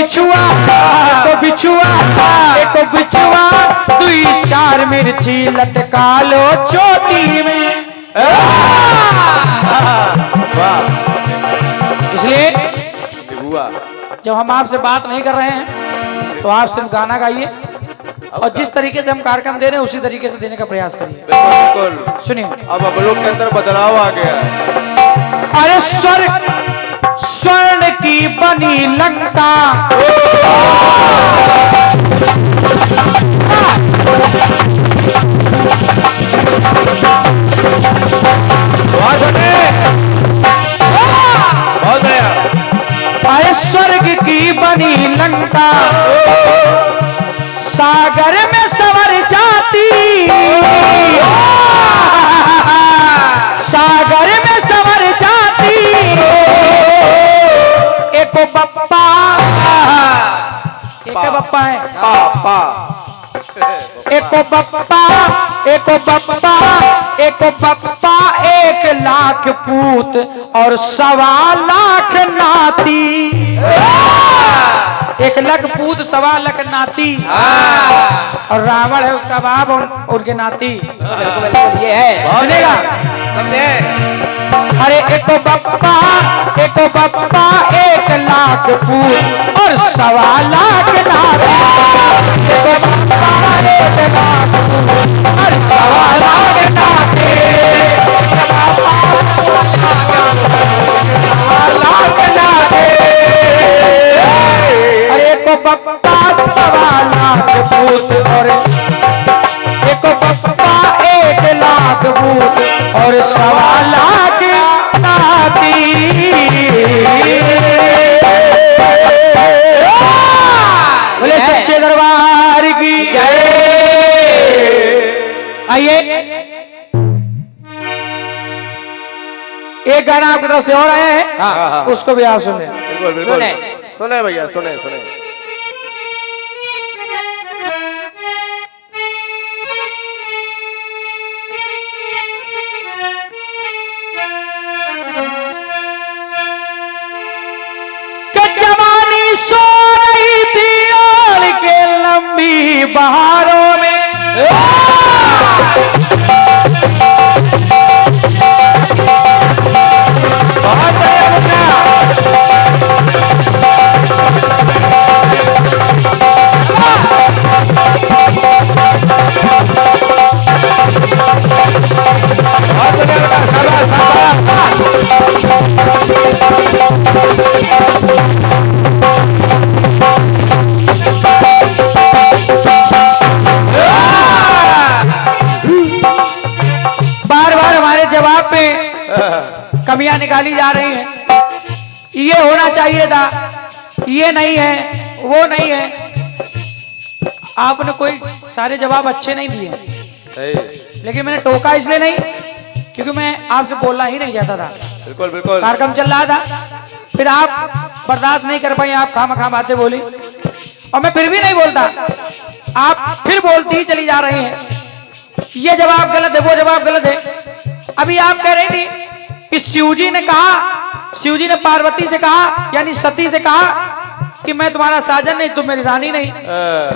बिछुआ एको बिछुआ दुई चार मिर्ची लटका लो चोटी में। इसलिए जब हम आपसे बात नहीं कर रहे हैं तो आप सिर्फ गाना गाइए और जिस तरीके से हम कार्यक्रम दे रहे हैं उसी तरीके से देने का प्रयास करिए। बिल्कुल सुनिए, अब हम लोग के अंदर बदलाव आ गया है। अरे स्वर्ण की बनी लंका बहुत बढ़िया। अरे स्वर्ग की बनी लंका सागर में संवर जाती, सागर में संवर जाती। एको बप्पा, एक बप्पा है पापा एको बप्पा, एको बप्पा, एको बप्पा, 1 लाख पूत और 1.25 लाख नाती। 1 लाख पूत 1.25 लाख नाती और रावण है उसका बाप और उनके नाती। ये है, सुनेगा? अरे एको बप्पा, एको बप्पा, 1 लाख पूत और 1.25 लाख नाती। एको बप्पा, 1 लाख पूत और 1.25 लाख नाती। अरे एको बप्पा 1.25 लाख पूत और एको बप्पा 1 लाख पूत और 1.25 लाख नाती। बोले सच्चे दरबार की जय। आइए एक गाना आपकी तरफ से और आया है, हाँ। उसको भी आप सुन लें। बिल्कुल बिल्कुल सुने भैया, सुने सुने। जवानी सो रही थी ओढ़ के लंबी बहारों में, बहुत बढ़िया मुन्ना। बहुत बढ़िया मुन्ना, शाबाश बार बार हमारे जवाब पे कमियां निकाली जा रही हैं। ये होना चाहिए था, ये नहीं है, वो नहीं है। आपने कोई सारे जवाब अच्छे नहीं दिए, लेकिन मैंने टोका इसलिए नहीं क्योंकि मैं आपसे बोलना ही नहीं चाहता था। बिल्कुल बिल्कुल कार्यक्रम चल रहा था, फिर आप बर्दाश्त नहीं कर पाई, आप खामखा बातें बोली और मैं फिर भी नहीं बोलता, आप फिर बोलती ही चली जा रही हैं। ये जवाब गलत है, वो जवाब गलत है। अभी आप कह रही थी कि शिवजी ने कहा, शिवजी ने पार्वती से कहा यानी सती से कहा कि मैं तुम्हारा साजन नहीं, तुम मेरी रानी नहीं।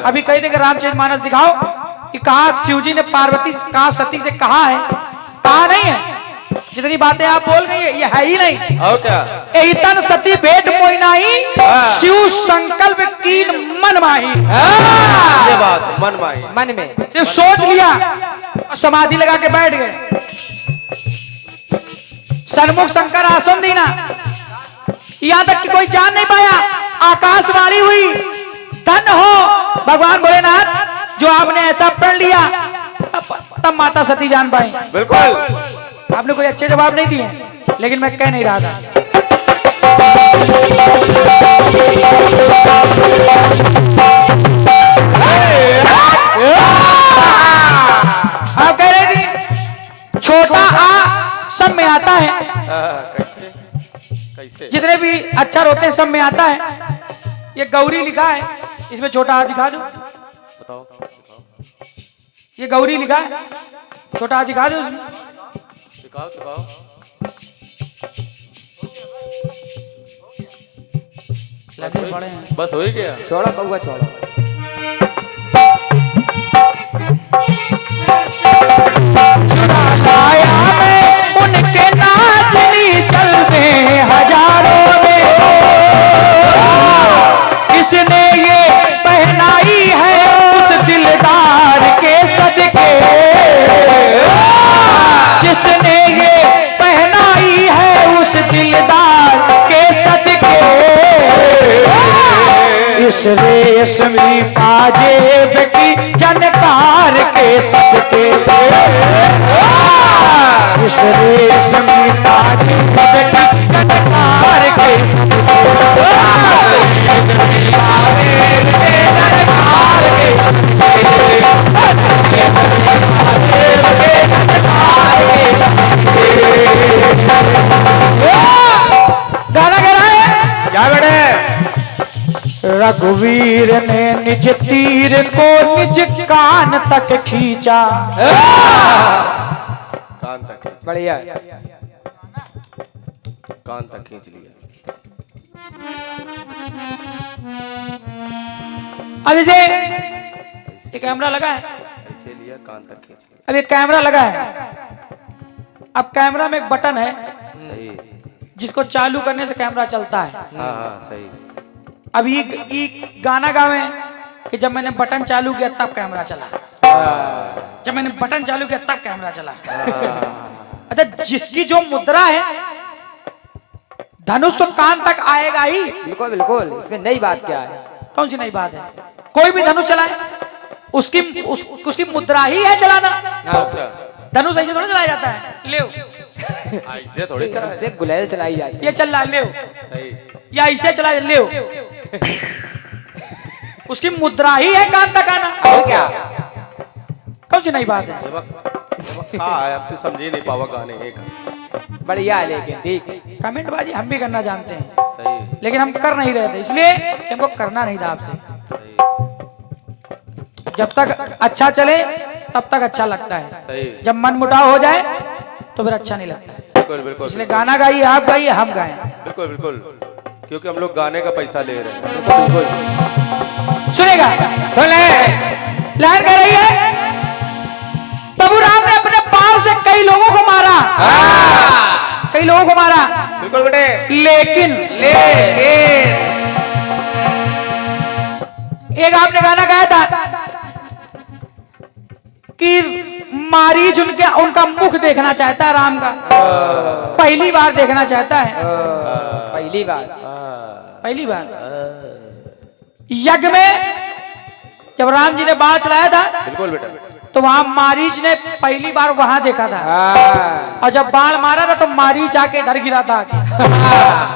अभी कही थे कि रामचरितमानस दिखाओ कि कहा शिवजी ने पार्वती कहा सती से कहा है, कहा नहीं है। जितनी बातें आप बोल गई ये है ही नहीं। और क्या? एतन सती भेंट मोई नाही, शिव संकल्प कीन मन माही। ये बात मन माही, मन में सिर्फ सोच लिया और समाधि लगा के बैठ गए। सन्मुख शंकर आसन दीना, यहां तक कि कोई जान नहीं पाया। आकाशवाणी हुई, धन हो भगवान भोलेनाथ जो आपने ऐसा पढ़ लिया, तब माता सती जान पाई। बिल्कुल आपने कोई अच्छे जवाब नहीं दिए, लेकिन मैं कह नहीं रहा था। आप कह रहे थी छोटा आ सब में आता है, कैसे कैसे? जितने भी अक्षर होते हैं सब में आता है। ये गौरी लिखा है, इसमें छोटा आ दिखा दो, बताओ ये गौरी लिखा है, छोटा आ दिखा दो इसमें। दिखाओ दिखाओ। लगे पड़े हैं। बस हो ही गया। छोड़ो कौआ छोड़ो। चुरा लाया मैं उनके नाचनी चलते हजारों में, किसने ये पहनाई है उस दिलदार के सदके, जिसने ये पहनाई है उस दिलदार के सदके, इस रेशमी पाजेब की जनकार के सदके, इस रेशमी पाजेब की जनकार के गाना गा रहा है क्या बेटे? रघुवीर ने निज तीर को निज कान तक खींचा, कान तक खींच, बढ़िया। कान तक खींच लिया। अब इसे ये कैमरा लगा है, ऐसे लिया, कान तक खींच लिया। अब ये कैमरा लगा है, अब कैमरा में एक बटन है सही। जिसको चालू करने से कैमरा चलता है। हाँ हाँ सही। अब ये गाना गावे कि जब मैंने बटन चालू किया तब कैमरा चला, जब मैंने बटन चालू किया तब कैमरा चला। अच्छा, जिसकी जो मुद्रा है धनुष तो कान तक आएगा ही। बिल्कुल बिल्कुल, इसमें नई बात क्या है? कौन सी नई बात है? कोई भी धनुष चलाए उसकी मुद्रा ही है चलाना। हाँ। धनुष ऐसे थोड़ा चलाया जाता है, ले ऐसे थोड़ी चला। इससे गुलेल चलाई जाती है। ये चल रहा है, ले सही। या ऐसे चला ले, उसकी मुद्रा ही है कान तक आना। और क्या? कौन सी नई बात है? हाँ अब तो समझ ही नहीं पावा गाने एक। बढ़िया है, लेकिन ठीक। कमेंट बाजी हम भी करना जानते हैं, सही लेकिन हम कर नहीं रहे थे इसलिए कि हमको करना नहीं था आपसे। सही जब तक अच्छा चले तब तक अच्छा लगता है, सही। जब मन मुटाव हो जाए तो फिर अच्छा नहीं लगता है। बिल्कुल बिल्कुल। इसलिए गाना गाइए, आप गाइए, हम गाएं। बिल्कुल बिल्कुल, क्योंकि हम लोग गाने का पैसा ले रहे हैं। बिल्कुल। सुनेगा सुने। लहर कह रही है, प्रभु राम ने अपने पार से कई लोगों को मारा, कई लोगों को मारा, बिल्कुल बेटे। लेकिन एक आपने गाना गाया था कि मारीच उनका मुख देखना चाहता है, राम का पहली बार देखना चाहता है। पहली बार। पहली बार यज्ञ में जब राम जी ने बाण चलाया था बिल्कुल बेटा। तो वहां मारीच ने पहली बार वहां देखा था, और जब बाण मारा था तो मारीच आके इधर गिरा था आके।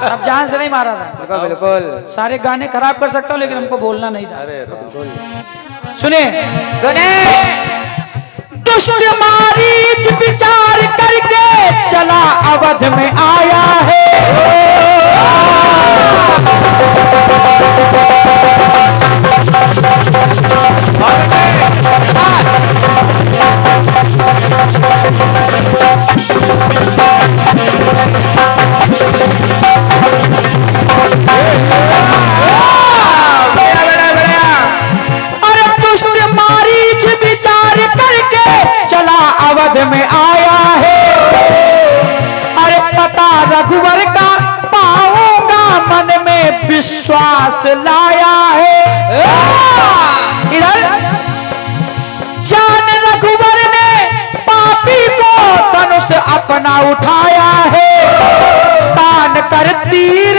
अब जान से नहीं मारा था। बिल्कुल बिल्कुल। सारे गाने खराब कर सकता हूँ लेकिन हमको बोलना नहीं था। अरे सुने सुने। दुष्ट मारीच विचार करके चला अवध में आया है, अरे दुष्ट मारीच विचार करके चला अवध में आया है, अरे पता रघुवर का पाऊंगा मन में विश्वास लाया है। इधर जान रघुवर ने पापी को धनुष अपना उठाया है, तान कर तीर,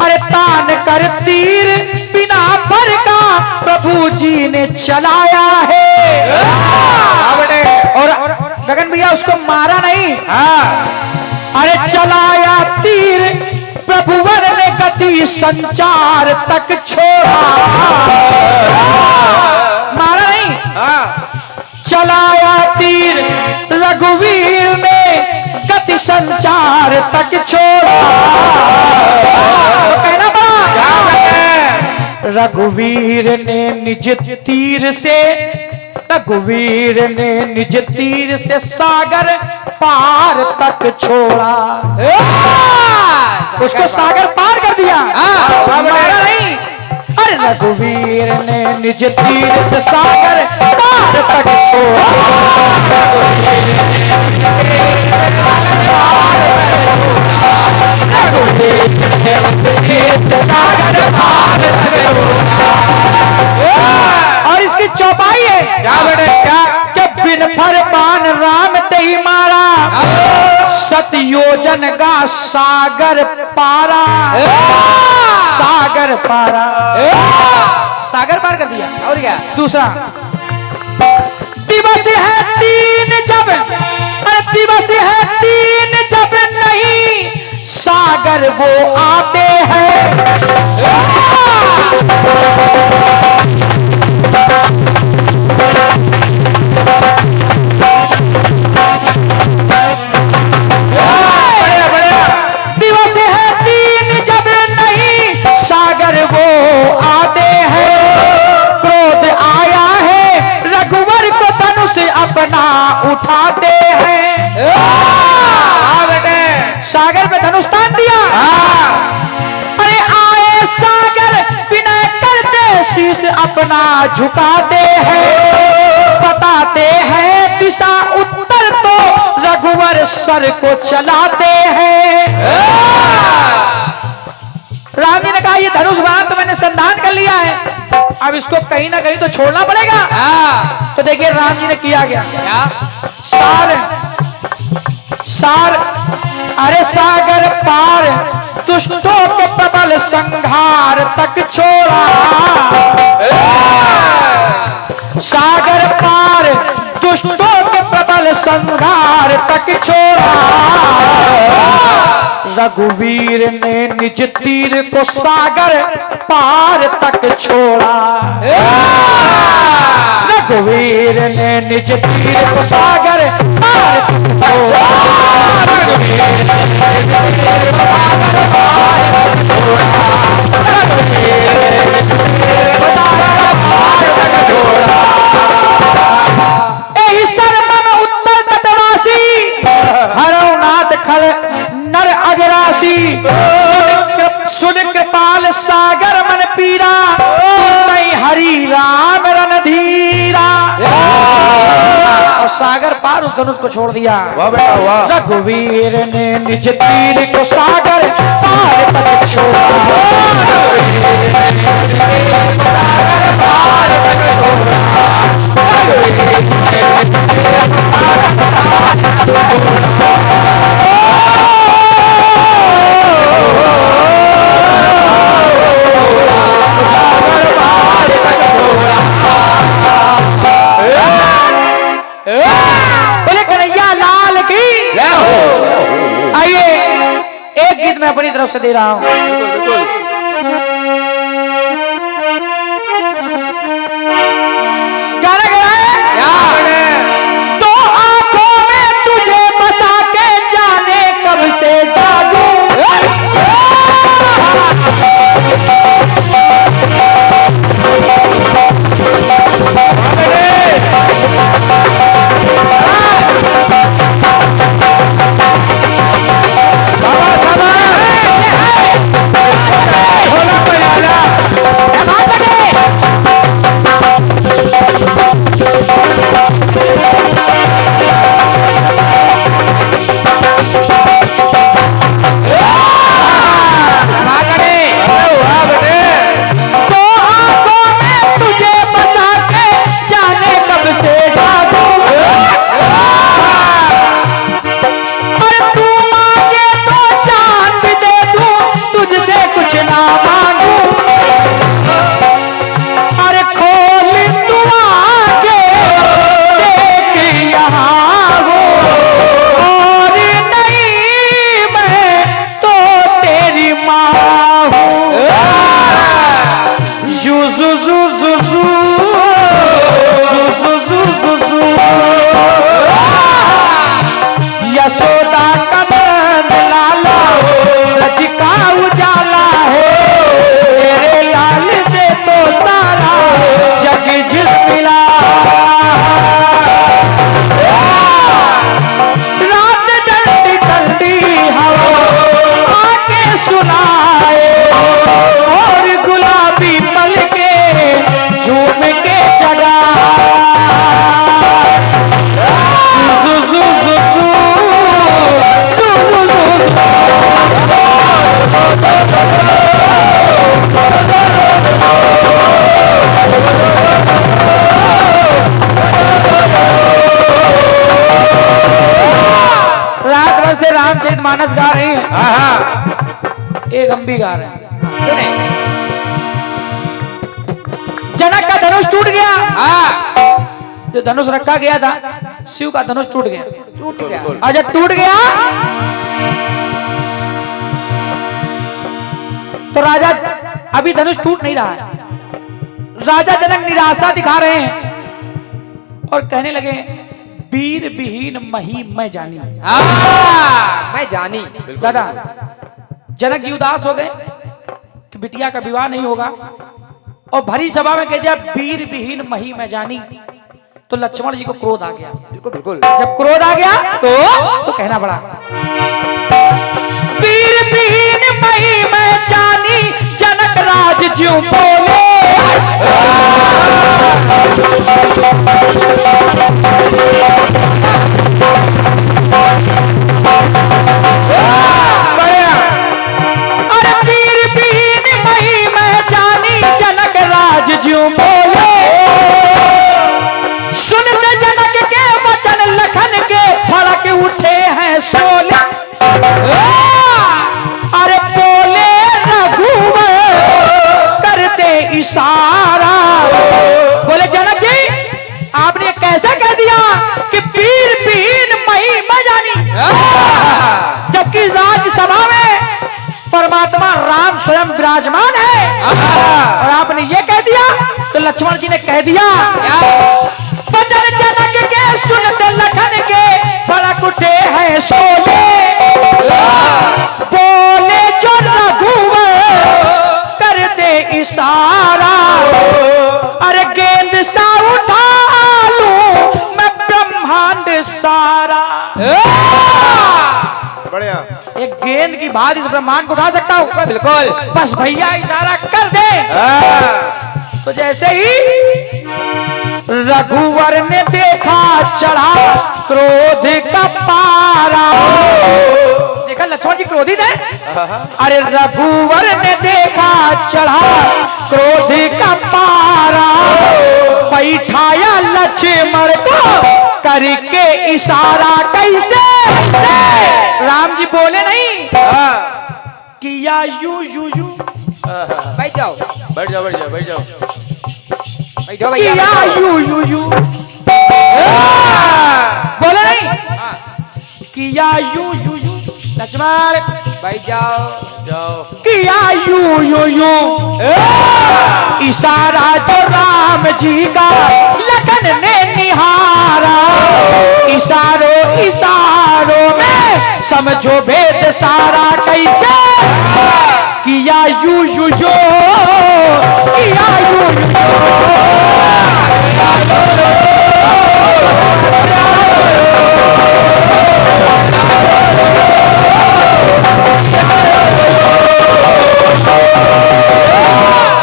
अरे तान कर तीर बिना पर का प्रभु जी ने चलाया है। और गगन भैया उसको मारा नहीं, अरे चलाया तीर प्रभुवर ने गति संचार तक छोड़ा, मारा नहीं, चलाया तीर रघुवीर ने गति संचार तक छोड़ा। तो कहना पड़ा रघुवीर ने निज तीर से, रघुवीर ने निज तीर से सागर पार तक छोड़ा, उसको सागर पार कर दिया। रघुवीर ने निज तीर से सागर पार तक छोड़ा। और इसकी चौपाई है क्या बेटे क्या? कि बिन फरमान राम ते मारा, सतयोजन का सागर पारा। सागर पारा, सागर पार कर दिया। और क्या? दूसरा दिवस है तीन जब, दिवस है तीन जब नहीं सागर वो आते हैं। दिवस है तीन जब नहीं सागर वो आते हैं। क्रोध आया है रघुवर को धनुष अपना उठाते हैं। हाँ बेटे सागर पे धनुष तान दिया। अरे आए सागर विनय करते शीश अपना झुकाते हैं। बताते हैं दिशा उत्तर तो रघुवर सर को चलाते हैं। राम जी ने कहा ये धनुष बाण तो मैंने संधान कर लिया है, अब इसको कहीं ना कहीं तो छोड़ना पड़ेगा। तो देखिए राम जी ने किया गया क्या? सार सार अरे सागर पार दुष्टों के प्रबल संहार तक छोड़ा। सागर पार दुष्टों के प्रबल संहार तक छोड़ा। रघुवीर ने निज तीर को सागर पार तक छोड़ा। रघुवीर ने निज तीर को सागर पार तक छोड़ा। रघुवीर ने निज तीर को सागर पार तक छोड़ा। रघुवीर ने निज तीर को सागर पार तक छोड़ा। एहि सर्वम उत्तर तटवासी हरौ नाथ खल नर अगरासी। सुन कृपाल सागर मन पीरा, नहीं हरि राम रणधीरा। और सागर पार उस धनुष को छोड़ दिया। वाह बेटा वाह। रघुवीर ने निज तीर को सागर पार तक छोड़ा। रघुवीर ने निज तीर को सागर पार तक छोड़ा। रघुवीर ने निज तीर को सागर पार तक छोड़ा। बोले कन्हैया लाल की। आइए एक गीत मैं अपनी तरफ से दे रहा हूं। गाना गाए तो आंखों में तुझे बसा के जाने कब से जागू। यशोदा का नंद लाला रज का उजाला है। जो धनुष रखा गया था शिव का धनुष टूट गया। टूट गया। और जब टूट गया तो राजा, अभी धनुष टूट नहीं रहा है, राजा जनक निराशा दिखा रहे हैं और कहने लगे वीर विहीन मही मैं जानी। मैं जानी। दादा जनक जी उदास हो गए कि बिटिया का विवाह नहीं होगा और भरी सभा में कह दिया वीर विहीन मही मैं जानी। तो लक्ष्मण जी को क्रोध आ गया। बिल्कुल बिल्कुल। जब क्रोध आ गया तो कहना पड़ा वीर विहीन मही मैं जानी, जनक राज ज्यों बोले। अरे वीर विहीन मही मैं जानी, जनक राज ज्यों बोले। सुनते जनक के वचन लखन के फड़क उठे हैं सोले। अरे बोले रघुवर कर दे इशारा। बोले जनक जी आपने कैसे कह दिया कि वीर विहीन मही मैं जानी, जबकि राज्यसभा में परमात्मा राम स्वयं विराजमान है और आपने ये कह दिया। तो लक्ष्मण जी ने कह दिया वचन जनक के सुनते लखन के फड़क उठे हैं सोले। बोले जो रघुवर कर दे इशारा। अरे गेंद सा उठा लूं मैं ब्रह्मांड सारा। बढ़िया। एक गेंद की बात इस ब्रह्मांड को उठा सकता हूं। बिल्कुल। बस भैया इशारा कर दे। तो जैसे ही रघुवर ने देखा चढ़ा क्रोध का पारा। देखा लक्ष्मण जी क्रोधित है। अरे रघुवर ने देखा चढ़ा क्रोध का पारा। बैठाया लक्ष्मण को करके इशारा। कैसे? राम जी बोले नहीं किया यू यू यू। बैठ जाओ। बैठ जाओ बैठ जाओ बैठ जाओ। बैठो भैया। किया यू यू यू। बोले नहीं किया यू यू यू। लक्ष्मण बैठ जाओ। जाओ। किया यू यू यू। इशारा जो राम जी का लखन ने निहारा। इशारों इशारों में समझो भेद सारा। कैसे? किया यू यू यू। किया यू यू यू।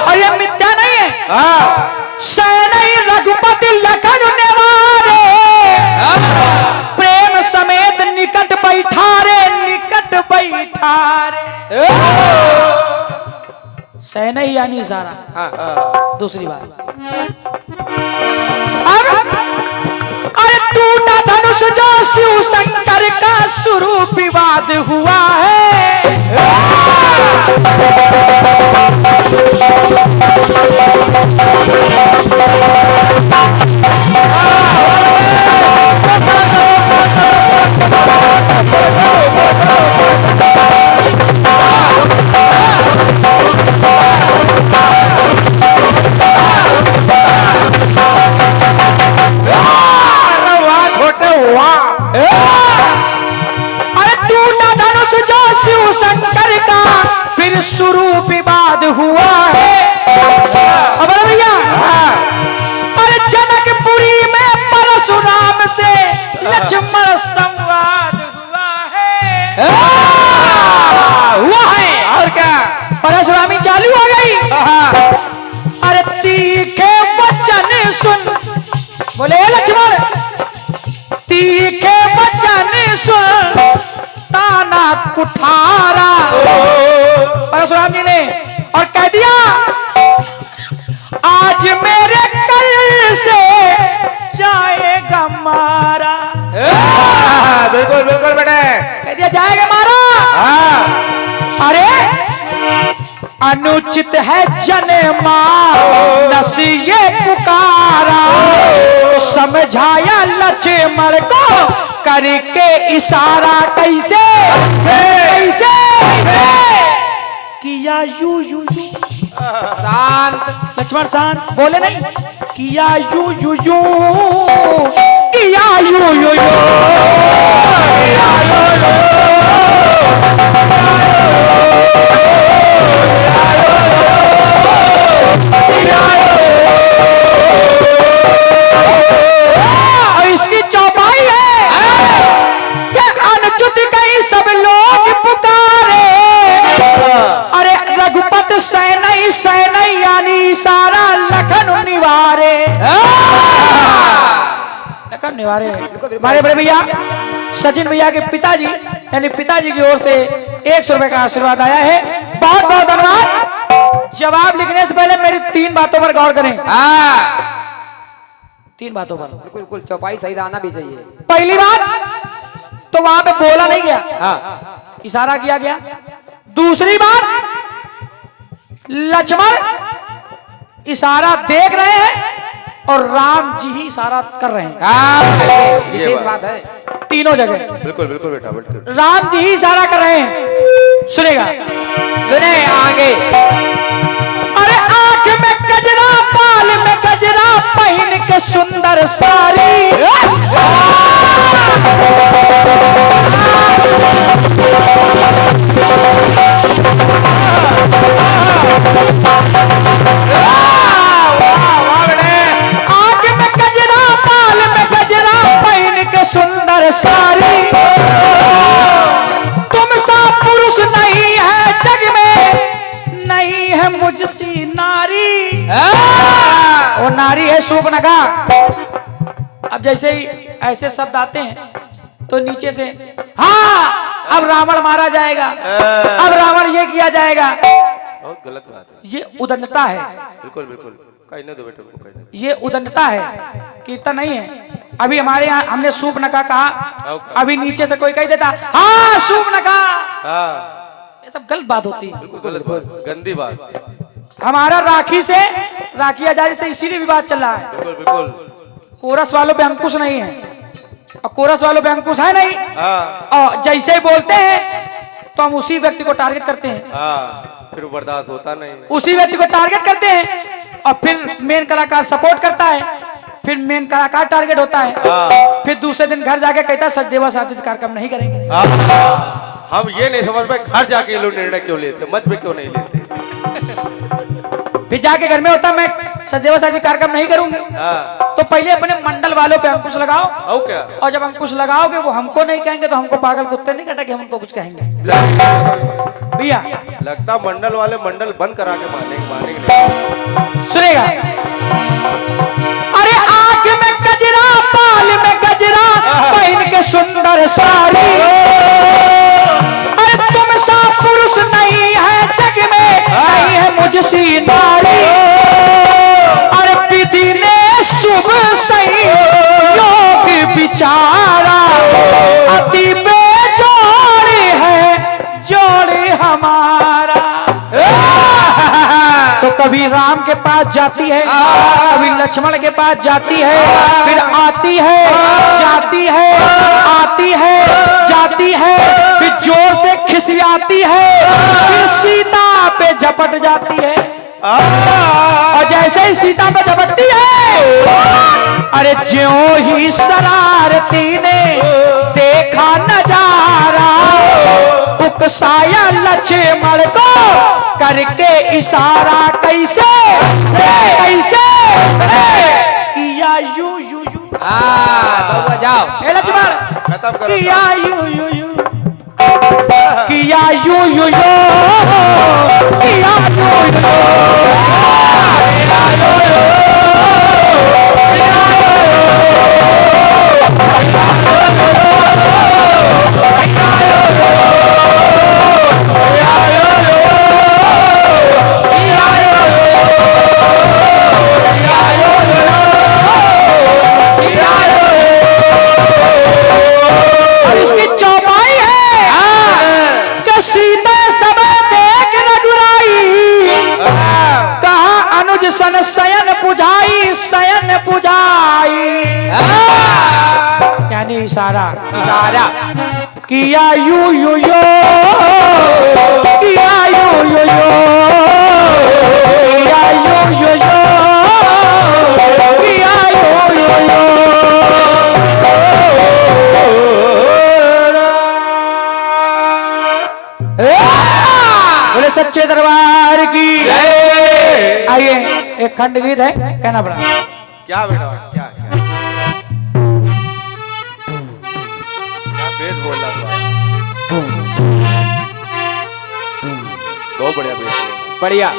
और ये मिथ्या नहीं है। सैनई रघुपति लखन निवारे। प्रेम समेत निकट बैठारे। निकट बैठारे। सैनई यानी इशारा। हाँ। दूसरी बात अब अरे टूटा धनुष जो शिव शंकर का शुरू विवाद हुआ है। अरे टूटा धनुष जो शिव शंकर का फिर शुरू विवाद हुआ है। अब भैया अरे जनकपुरी में परशुराम से लक्ष्मण संवाद हुआ है। हुआ है और क्या? परशुरामी चालू हो गई। अरे तीखे वचन सुन। बोले लक्ष्मण तीखे वचन सुन ताना कुठारा। परशुराम जी ने और कह दिया आज मेरे कल से जाएगा मारा। बिल्कुल बिल्कुल बेटे। कह दिया जाएगा मारा। अरे अनुचित है जन्मा नस ये पुकारा, तो समझाया लक्ष्मण को करके इशारा। कैसे कैसे किया यू यू यू, शांत लक्ष्मण शांत, बोले नहीं, किया यू यू यू, किया यू यू यू, किया यू यू यू। और इसकी चौपाई है कि अनुचित कई सब लोग पुकारे, अरे रघुपत सैनई सैनई यानी सारा लखन निवारे, लखन निवारे। हमारे बड़े भैया सचिन भैया के पिताजी यानी पिताजी की ओर से 100 रुपए का आशीर्वाद आया है, बहुत बहुत धन्यवाद। जवाब लिखने से पहले मेरी 3 बातों पर गौर करें। 3 बातों पर बिल्कुल चौपाई सही आना भी चाहिए। पहली बात तो वहां पे बोला नहीं गया, इशारा किया गया। दूसरी बात लक्ष्मण इशारा देख रहे हैं और राम जी ही इशारा कर रहे हैं, विशेष बात है। तीनों जगह बिल्कुल बिल्कुल बेटा बिल्कुल। राम जी ही इशारा कर रहे हैं। सुनेगा, सुने आगे। अरे आंख में गजरा बाल में गजरा पहन के सुंदर सारी, आंख में गजरा बाल में गजरा पहन के सुंदर सारी, तुम सा पुरुष नहीं है जग में, नहीं है मुझसी नारी। वो नारी है शूर्पणखा। अब जैसे ही ऐसे शब्द आते हैं तो नीचे से हाँ अब रावण मारा जाएगा, अब रावण ये किया जाएगा, बहुत गलत बात है। ये उदंडता है, बिल्कुल बिल्कुल कहने दो बेटे को, कहने दो। ये उदंडता है, कीर्तन नहीं है। अभी हमारे यहाँ हमने शूर्पणखा कहा, अभी नीचे से कोई कह देता हाँ शूर्पणखा, हाँ ये सब गलत बात होती है, बिल्कुल गलत बात, गंदी बात। हमारा राखी आजादी से इसीलिए विवाद चल रहा है। बिल्कुल बिल्कुल। कोरस वालों पे अंकुश नहीं है और कोरस वालों पे अंकुश है नहीं, हाँ और जैसे ही बोलते हैं तो हम उसी व्यक्ति को टारगेट करते हैं, हाँ फिर बर्दाश्त होता नहीं। उसी व्यक्ति को टारगेट करते हैं और फिर मेन कलाकार सपोर्ट करता है, फिर मेन कलाकार टारगेट होता है, हाँ फिर दूसरे दिन घर जाके कहता है सचदेवा शादी से कार्यक्रम नहीं करेंगे। हम ये नहीं समझ पाए घर जाके ये लोग निर्णय क्यों लेते, मंच पे क्यों नहीं लेते। फिर जाके घर में होता मैं सचदेवा शादी कार्यक्रम नहीं करूंगी, हाँ तो पहले अपने मंडल वालों पे अंकुश लगाओ, और क्या और जब अंकुश लगाओगे वो हमको नहीं कहेंगे तो हमको पागल कुत्ते नहीं कहता कि हम उनको कुछ कहेंगे। भैया लगता मंडल वाले मंडल बंद करा के मानेंगे नहीं। सुनेगा, अरे आंख में गजरा बाल में गजरा पहन के सुंदर साड़ी, अरे तुम सा पुरुष नहीं है जग में, नहीं है मुझसी नारी, अरे विधि ने शुभ सही योग विचारा, अति बेजोड़ है जोड़ हमारा। तो कभी राम के पास जाती है, कभी लक्ष्मण के पास जाती है, फिर आती है जाती है, आती है जाती है, फिर जोर से खिसियाती है, फिर सीता पे झपट जाती है। और जैसे ही सीता पे झपटती है, अरे ज्यों ही शरारती ने देखा नजारा, उकसाया लक्ष्मण को करके इशारा। कैसे कैसे किया यू यू यू, तो जाओ लक्ष्मण खत्म करो। किया यू यू यू, किया यू यू यू, किया यू यू यू, किया यू यू। सीता सब देख रघुराई, सन शयन पुजाई यानी इशारा सारा किया यू यू यो किया यू यू यो किया यू यू यो किया यू यू यो बोले सच्चे दरबार की आइए एक खंड गीत है कहना पड़ा क्या बेटा क्या क्या क्या बेद बोल रहा था बहुत बढ़िया बेद बढ़िया